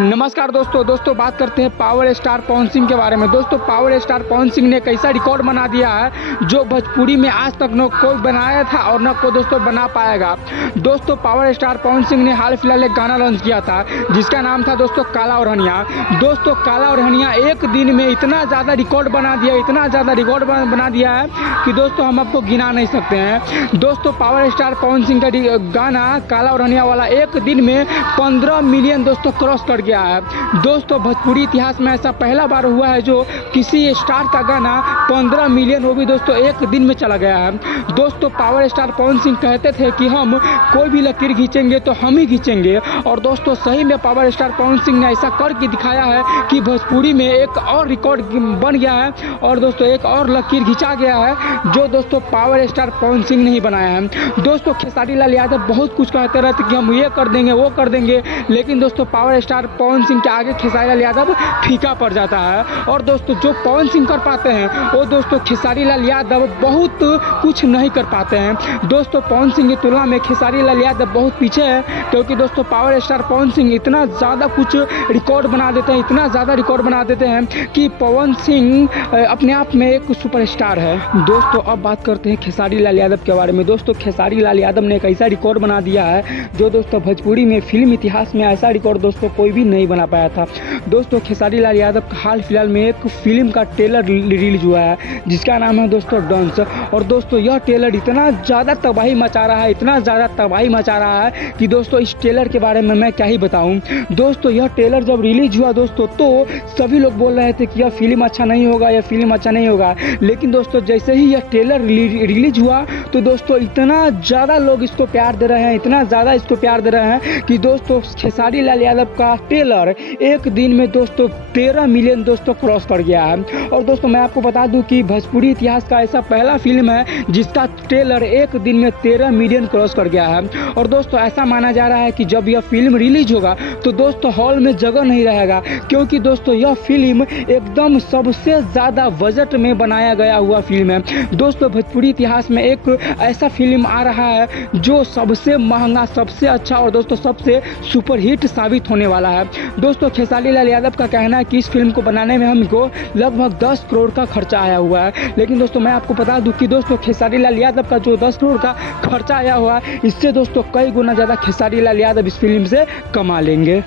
नमस्कार दोस्तों बात करते हैं पावर स्टार पवन सिंह के बारे में। दोस्तों पावर स्टार पवन सिंह ने एक ऐसा रिकॉर्ड बना दिया है जो भोजपुरी में आज तक न कोई बनाया था और न कोई दोस्तों बना पाएगा। दोस्तों पावर स्टार पवन सिंह ने हाल फिलहाल एक गाना लॉन्च किया था जिसका नाम था दोस्तों काला और हनिया। दोस्तों काला और हनिया एक दिन में इतना ज़्यादा रिकॉर्ड बना दिया है कि दोस्तों हम आपको गिना नहीं सकते हैं। दोस्तों पावर स्टार पवन सिंह का गाना काला और हनिया वाला एक दिन में 15 मिलियन दोस्तों क्रॉस कर गया है। दोस्तों भोजपुरी इतिहास में ऐसा पहला बार हुआ है जो किसी स्टार का गाना 15 मिलियन वो भी दोस्तों एक दिन में चला गया है। दोस्तों पावर स्टार पवन सिंह कहते थे कि हम कोई भी लकीर खींचेंगे तो हम ही खींचेंगे, और दोस्तों सही में पावर स्टार पवन सिंह ने ऐसा करके दिखाया है कि भोजपुरी में एक और रिकॉर्ड बन गया है और दोस्तों एक और लकीर खींचा गया है जो दोस्तों पावर स्टार पवन सिंह ने ही बनाया है। दोस्तों खेसारी लाल यादव बहुत कुछ कहते रहते कि हम ये कर देंगे वो कर देंगे, लेकिन दोस्तों पावर स्टार पवन सिंह के आगे खेसारी लाल यादव फीका पड़ जाता है। और दोस्तों जो पवन सिंह कर पाते हैं वो दोस्तों खेसारी लाल यादव बहुत कुछ नहीं कर पाते हैं। दोस्तों पवन सिंह की तुलना में खेसारी लाल यादव बहुत पीछे है, क्योंकि दोस्तों पावर स्टार पवन सिंह इतना ज़्यादा कुछ रिकॉर्ड बना देते हैं, इतना ज़्यादा रिकॉर्ड बना देते हैं कि पवन सिंह अपने आप में एक सुपरस्टार है। दोस्तों अब बात करते हैं खेसारी लाल यादव के बारे में। दोस्तों खेसारी लाल यादव ने एक ऐसा रिकॉर्ड बना दिया है जो दोस्तों भोजपुरी में फिल्म इतिहास में ऐसा रिकॉर्ड दोस्तों कोई भी नहीं बना पाया था। दोस्तों खेसारी लाल यादव का हाल फिलहाल में एक फिल्म का ट्रेलर रिलीज हुआ है जिसका नाम है दोस्तों डांस। और दोस्तों यह ट्रेलर इतना ज़्यादा तबाही मचा रहा है, इतना ज़्यादा तबाही मचा रहा है कि दोस्तों इस ट्रेलर के बारे में मैं क्या ही बताऊं। दोस्तों यह ट्रेलर जब रिलीज हुआ दोस्तों तो सभी लोग बोल रहे थे कि यह फिल्म अच्छा नहीं होगा, यह फिल्म अच्छा नहीं होगा, लेकिन दोस्तों जैसे ही यह ट्रेलर रिलीज हुआ तो दोस्तों इतना ज़्यादा लोग इसको प्यार दे रहे हैं, इतना ज़्यादा इसको प्यार दे रहे हैं कि दोस्तों खेसारी लाल यादव का ट्रेलर एक दिन में दोस्तों 13 मिलियन दोस्तों क्रॉस कर गया है। और दोस्तों मैं आपको बता दूं कि भोजपुरी इतिहास का ऐसा पहला फिल्म है जिसका ट्रेलर एक दिन में 13 मिलियन क्रॉस कर गया है। और दोस्तों ऐसा माना जा रहा है कि जब यह फिल्म रिलीज होगा तो दोस्तों हॉल में जगह नहीं रहेगा, क्योंकि दोस्तों यह फिल्म एकदम सबसे ज़्यादा बजट में बनाया गया हुआ फिल्म है। दोस्तों भोजपुरी इतिहास में एक ऐसा फिल्म आ रहा है जो सबसे महंगा, सबसे अच्छा और दोस्तों सबसे सुपरहिट साबित होने वाला है। दोस्तों खेसारी लाल यादव का कहना है कि इस फिल्म को बनाने में हमको लगभग 10 करोड़ का खर्चा आया हुआ है, लेकिन दोस्तों मैं आपको बता दूं कि दोस्तों खेसारी लाल यादव का जो 10 करोड़ का खर्चा आया हुआ है इससे दोस्तों कई गुना ज़्यादा खेसारी लाल यादव इस फिल्म से कमा लेंगे।